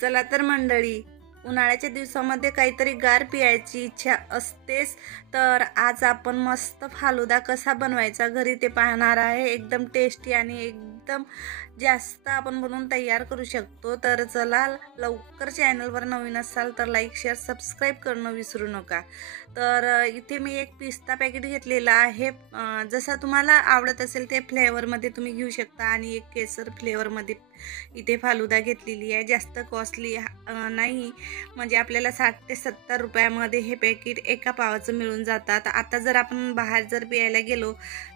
चला तर मंडळी, उन्हाळ्याच्या दिवसामध्ये काहीतरी गार पियायची इच्छा असतेच. तर आज आपण मस्त फालुदा कसा बनवायचा घरी ते पाहणार आहे. एकदम टेस्टी आणि एकदम जास्त आपण बनवून तयार करू शकतो. तर चला, लवकर चॅनलवर नवीन असाल तर लाईक शेअर सबस्क्राईब करणं विसरू नका. तर इथे मी एक पिस्ता पॅकेट घेतलेला आहे. जसा तुम्हाला आवडत असेल ते फ्लेवरमध्ये तुम्ही घेऊ शकता. आणि एक केसर फ्लेवरमध्ये इथे फालुदा घेतलेली आहे. जास्त कॉस्टली नाही, म्हणजे आपल्याला 60 ते 70 रुपयामध्ये हे पॅकेट एका पावाचं मिळून जातात. आता जर आपण बाहेर जर प्यायला गेलो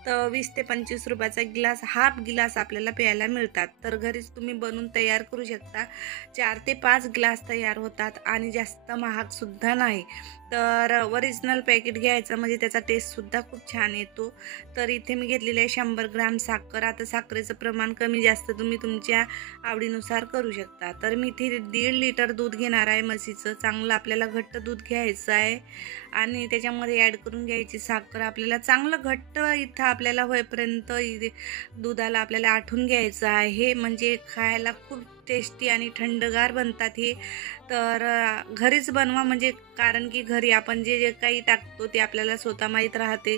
तर 20 ते 25 रुपयाचा ग्लास, हाफ ग्लास आपल्याला प्यायला मिळतात. तर घरीच तुम्ही बनवून तयार करू शकता. 4 ते 5 ग्लास तयार होतात आणि जास्त महागसुद्धा नाही. तर ओरिजिनल पॅकेट घ्यायचं म्हणजे त्याचा टेस्टसुद्धा खूप छान येतो. तर इथे मी घेतलेले आहे 100 ग्राम साखर. आता साखरेचं प्रमाण कमी जास्त तुम्ही तुमच्या आवडीनुसार करू शकता. तर मी इथे 1.5 लिटर दूध घेणार आहे म्हशीचं. चांगलं आपल्याला घट्ट दूध घ्यायचं आहे आणि त्याच्यामध्ये ॲड करून घ्यायची साखर. आपल्याला चांगलं घट्ट इथं आपल्याला होईपर्यंत दुधाला आपल्याला आठवून घ्यायचं आहे. म्हणजे खायला खूप टेस्टी आणि थंडगार बनतात हे. तर घरीच बनवा, म्हणजे कारण की घरी आपण जे जे काही टाकतो ते आपल्याला स्वतः माहीत राहते.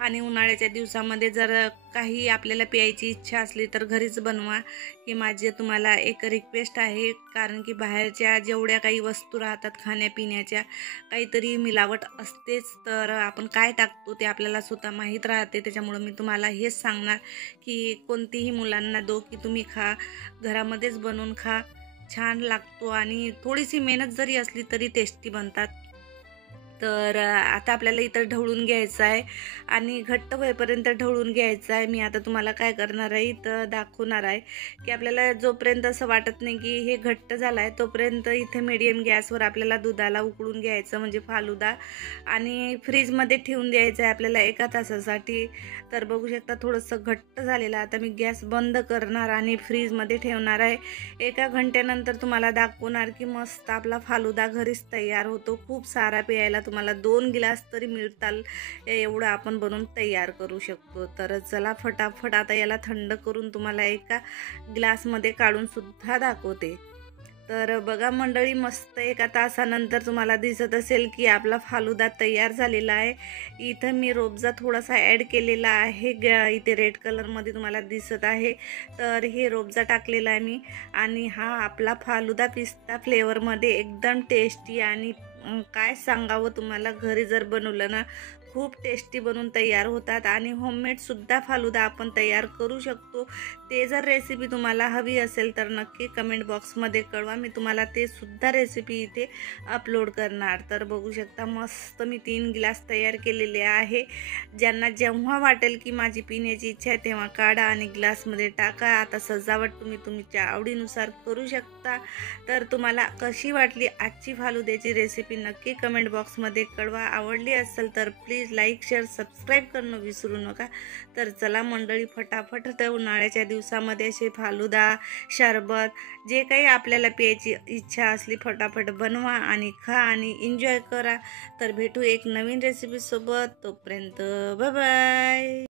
आणि उन्हाळ्याच्या दिवसामध्ये जर काही आपल्याला प्यायची इच्छा असली तर घरीच बनवा. ही माझी तुम्हाला एक रिक्वेस्ट आहे, कारण की बाहेरच्या जेवढ्या काही वस्तू राहतात खाण्यापिण्याच्या, काहीतरी मिलावट असतेच. तर आपण काय टाकतो ते आपल्याला स्वतः माहीत राहते. त्याच्यामुळं मी तुम्हाला हेच सांगणार की कोणतीही मुलांना दो की तुम्ही खा, घरामध्येच बनवून खा. छान लागतो आणि थोडीशी मेहनत जरी असली तरी टेस्टी बनतात. तर आता आपल्याला इथं ढवळून घ्यायचं आहे आणि घट्ट होईपर्यंत ढवळून घ्यायचं आहे. मी आता तुम्हाला काय करणार आहे इथं दाखवणार आहे की आपल्याला जोपर्यंत असं वाटत नाही की हे घट्ट झालं आहे तोपर्यंत इथे मीडियम गॅसवर आपल्याला दुधाला उकळून घ्यायचं, म्हणजे फालुदा, आणि फ्रीजमध्ये ठेवून द्यायचं आहे आपल्याला 1 तासासाठी. तर बघू शकता थोडंसं घट्ट झालेलं. आता मी गॅस बंद करणार आणि फ्रीजमध्ये ठेवणार आहे. 1 घंट्यानंतर तुम्हाला दाखवणार की मस्त आपला फालुदा घरीच तयार होतो. खूप सारा प्यायला तुम्हाला 2 ग्लास तरी मिळतात, एवढं आपण बनवून तयार करू शकतो. तर चला फटाफट आता याला थंड करून तुम्हाला एका ग्लासमध्ये काढून सुद्धा दाखवते. तर बघा मंडळी, मस्त 1 तासानंतर तुम्हाला दिसत असेल की आपला फालुदा तयार झालेला आहे. इथं मी रोबजा थोडासा ॲड केलेला आहे. इथे रेड कलरमध्ये तुम्हाला दिसत आहे. तर हे रोबजा टाकलेला आहे मी. आणि हा आपला फालुदा पिस्ता फ्लेवरमध्ये एकदम टेस्टी आणि काय सांगावं तुम्हाला, घरी जर बनवलं ना खूप टेस्टी बनून तयार होतात. आणि होममेडसुद्धा फालुदा आपण तयार करू शकतो. ते जर रेसिपी तुम्हाला हवी असेल तर नक्की कमेंट बॉक्समध्ये कळवा. मी तुम्हाला ते सुद्धा रेसिपी इथे अपलोड करणार. तर बघू शकता मस्त मी 3 ग्लास तयार केलेले आहे. ज्यांना जेव्हा वाटेल की माझी पिण्याची इच्छा आहे तेव्हा काढा आणि ग्लासमध्ये टाका. आता सजावट तुम्ही तुमच्या आवडीनुसार करू शकता. तर तुम्हाला कशी वाटली आजची फालुद्याची रेसिपी नक्की कमेंट बॉक्समध्ये कळवा. आवडली असेल तर प्लीज लाईक शेअर सबस्क्राईब करणं विसरू नका. तर चला मंडळी, फटाफट त्या उन्हाळ्याच्या दिवसामध्ये असे फालुदा, सरबत, जे काही आपल्याला प्यायची इच्छा असली फटाफट बनवा आणि खा आणि एन्जॉय करा. तर भेटू एक नवीन रेसिपीसोबत. तोपर्यंत बाय बाय.